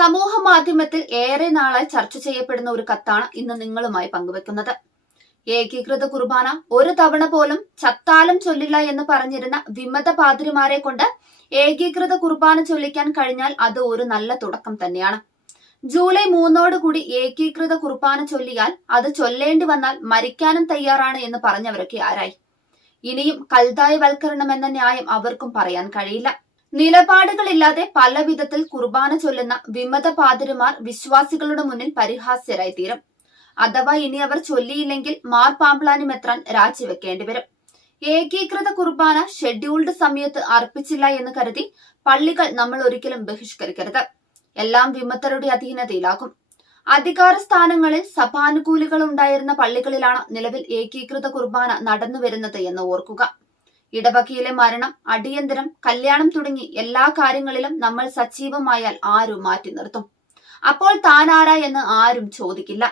സമൂഹ മാധ്യമത്തിൽ ഏറെ നാളായി ചർച്ച ചെയ്യപ്പെടുന്ന ഒരു കത്താണ് ഇന്ന് നിങ്ങളുമായി പങ്കുവെക്കുന്നത്. ഏകീകൃത കുർബാന ഒരു തവണ പോലും ചത്താലും ചൊല്ലില്ല എന്ന് പറഞ്ഞിരുന്ന വിമത പാതിരിമാരെ കൊണ്ട് ഏകീകൃത കുർബാന ചൊല്ലിക്കാൻ കഴിഞ്ഞാൽ അത് ഒരു നല്ല തുടക്കം തന്നെയാണ്. ജൂലൈ 3 കൂടി ഏകീകൃത കുർബാന ചൊല്ലിയാൽ അത് ചൊല്ലേണ്ടി വന്നാൽ മരിക്കാനും തയ്യാറാണ് എന്ന് പറഞ്ഞവരൊക്കെ ആരായി? ഇനിയും കൽതായവൽക്കരണം എന്ന ന്യായം അവർക്കും പറയാൻ കഴിയില്ല. നിലപാടുകളില്ലാതെ പല വിധത്തിൽ കുർബാന ചൊല്ലുന്ന വിമത പാതിരിമാർ വിശ്വാസികളുടെ മുന്നിൽ പരിഹാസ്യരായി തീരും. അഥവാ ഇനി അവർ ചൊല്ലിയില്ലെങ്കിൽ മാർ പാമ്പ്ലാനി മെത്രാൻ രാജിവെക്കേണ്ടി വരും. ഏകീകൃത കുർബാന ഷെഡ്യൂൾഡ് സമയത്ത് അർപ്പിച്ചില്ല എന്ന് കരുതി പള്ളികൾ നമ്മൾ ഒരിക്കലും ബഹിഷ്കരിക്കരുത്. എല്ലാം വിമതരുടെ അധീനതയിലാകും. അധികാര സ്ഥാനങ്ങളിൽ സഭാനുകൂലികൾ ഉണ്ടായിരുന്ന പള്ളികളിലാണ് നിലവിൽ ഏകീകൃത കുർബാന നടന്നുവരുന്നത് എന്ന് ഓർക്കുക. ഇടവകയിലെ മരണം, അടിയന്തരം, കല്യാണം തുടങ്ങി എല്ലാ കാര്യങ്ങളിലും നമ്മൾ സജീവമായാൽ ആരും മാറ്റി നിർത്തും. അപ്പോൾ താനാരാ എന്ന് ആരും ചോദിക്കില്ല.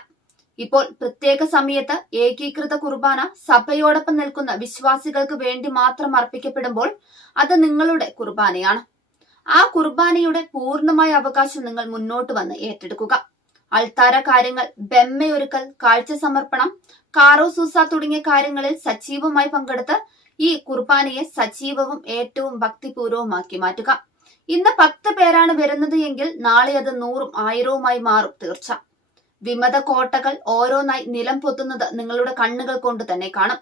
ഇപ്പോൾ പ്രത്യേക സമയത്ത് ഏകീകൃത കുർബാന സഭയോടൊപ്പം നിൽക്കുന്ന വിശ്വാസികൾക്ക് വേണ്ടി മാത്രം അർപ്പിക്കപ്പെടുമ്പോൾ അത് നിങ്ങളുടെ കുർബാനയാണ്. ആ കുർബാനയുടെ പൂർണ്ണമായ അവകാശം നിങ്ങൾ മുന്നോട്ട് വന്ന് ഏറ്റെടുക്കുക. അൾത്താര കാര്യങ്ങൾ, ബെമ്മയൊരുക്കൽ, കാഴ്ച സമർപ്പണം, കാറോസൂസ തുടങ്ങിയ കാര്യങ്ങളിൽ സജീവമായി പങ്കെടുത്ത് ഈ കുർബാനയെ സജീവവും ഏറ്റവും ഭക്തിപൂർവവുമാക്കി മാറ്റുക. ഇന്ന് 10 പേരാണ് വരുന്നത് എങ്കിൽ നാളെ അത് 100ഉം 1000ഉമായി മാറും തീർച്ച. വിമത കോട്ടകൾ ഓരോന്നായി നിലം പൊത്തുന്നത് നിങ്ങളുടെ കണ്ണുകൾ കൊണ്ട് തന്നെ കാണും.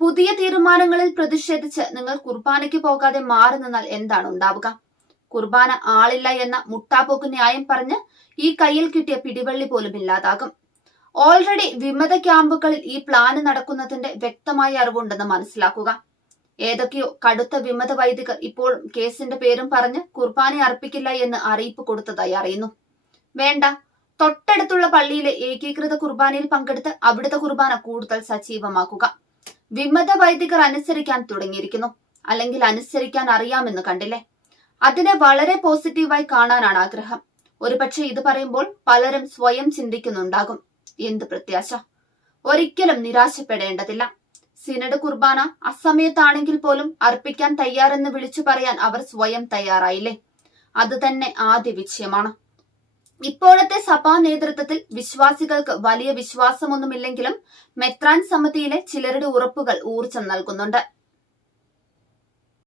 പുതിയ തീരുമാനങ്ങളിൽ പ്രതിഷേധിച്ച് നിങ്ങൾ കുർബാനയ്ക്ക് പോകാതെ മാറി നിന്നാൽ എന്താണ് ഉണ്ടാവുക? കുർബാന ആളില്ല എന്ന മുട്ടാപ്പോക്ക് ന്യായം പറഞ്ഞ് ഈ കയ്യിൽ കിട്ടിയ പിടിവള്ളി പോലും ഇല്ലാതാകും. ഓൾറെഡി വിമത ക്യാമ്പുകളിൽ ഈ പ്ലാന് നടക്കുന്നതിന്റെ വ്യക്തമായ അറിവുണ്ടെന്ന് മനസ്സിലാക്കുക. ഏതൊക്കെയോ കടുത്ത വിമത വൈദികർ ഇപ്പോഴും കേസിന്റെ പേരും പറഞ്ഞ് കുർബാന അർപ്പിക്കില്ല എന്ന് അറിയിപ്പ് കൊടുത്തതായി അറിയുന്നു. വേണ്ട, തൊട്ടടുത്തുള്ള പള്ളിയിലെ ഏകീകൃത കുർബാനയിൽ പങ്കെടുത്ത് അവിടുത്തെ കുർബാന കൂടുതൽ സജീവമാക്കുക. വിമത വൈദികർ അനുസരിക്കാൻ തുടങ്ങിയിരിക്കുന്നു, അല്ലെങ്കിൽ അനുസരിക്കാൻ അറിയാമെന്ന് കണ്ടില്ലേ? അതിനെ വളരെ പോസിറ്റീവായി കാണാനാണ് ആഗ്രഹം. ഒരുപക്ഷെ ഇത് പറയുമ്പോൾ പലരും സ്വയം ചിന്തിക്കുന്നുണ്ടാകും, എന്ത് പ്രത്യാശ. ഒരിക്കലും നിരാശപ്പെടേണ്ടതില്ല. സിനഡ് കുർബാന അസമയത്താണെങ്കിൽ പോലും അർപ്പിക്കാൻ തയ്യാറെന്ന് വിളിച്ചു പറയാൻ അവർ സ്വയം തയ്യാറായില്ലേ? അത് തന്നെ ആദ്യ വിജയമാണ്. ഇപ്പോഴത്തെ സഭാ നേതൃത്വത്തിൽ വിശ്വാസികൾക്ക് വലിയ വിശ്വാസമൊന്നുമില്ലെങ്കിലും മെത്രാൻ സമിതിയിലെ ചിലരുടെ ഉറപ്പുകൾ ഊർജം നൽകുന്നുണ്ട്.